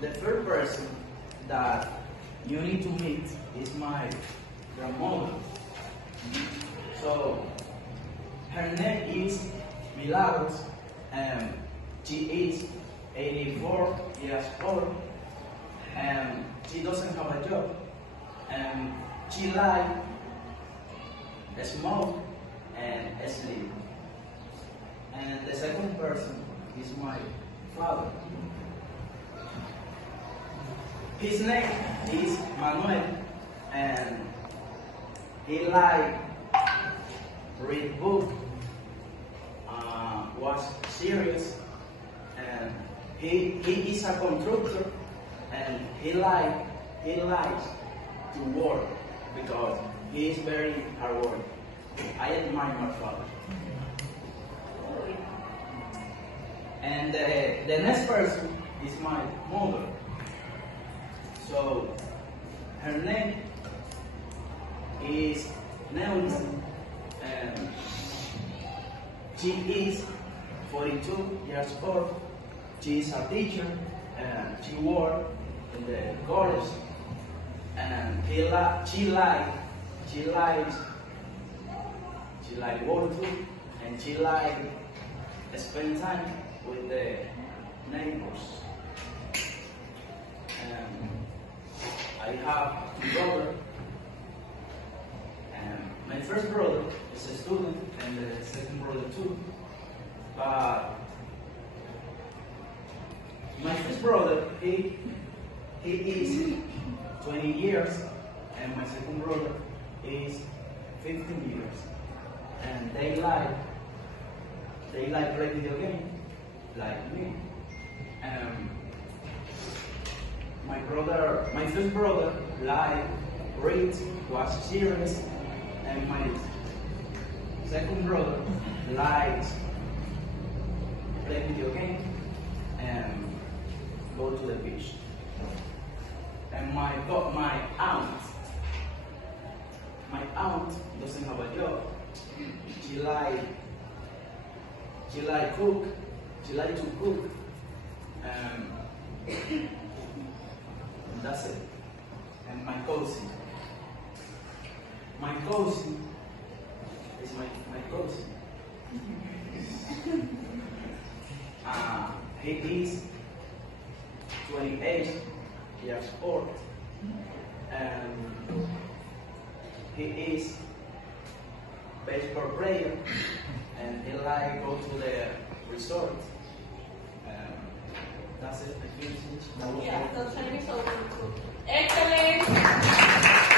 The first person that you need to meet is my grandmother. So her name is Milagros, and she is 84 years old, and she doesn't have a job, and she like smoke and sleep. And the second person is my father. His name is Manuel, and he like read book, watch series, and he is a constructor, and he likes to work because he is very hard work. I admire my father. And the next person is my mother. So her name is Naomi, and she is 42 years old. She is a teacher, and she works in the college. And she likes work too, and she likes spend time with the neighbors. I have two brothers, and my first brother is a student, and the second brother too. But my first brother, he is 20 years, and my second brother is 15 years, and they like play video games like me. My first brother like read, watch series, and my second brother likes play video games and go to the beach. And my aunt doesn't have a job. She like cook. She like to cook. And that's it. And my cousin is my cousin. He is 28 years old, and he is baseball player, and he like go to the resort. That's it. Yeah, so 10 years old. Excellent.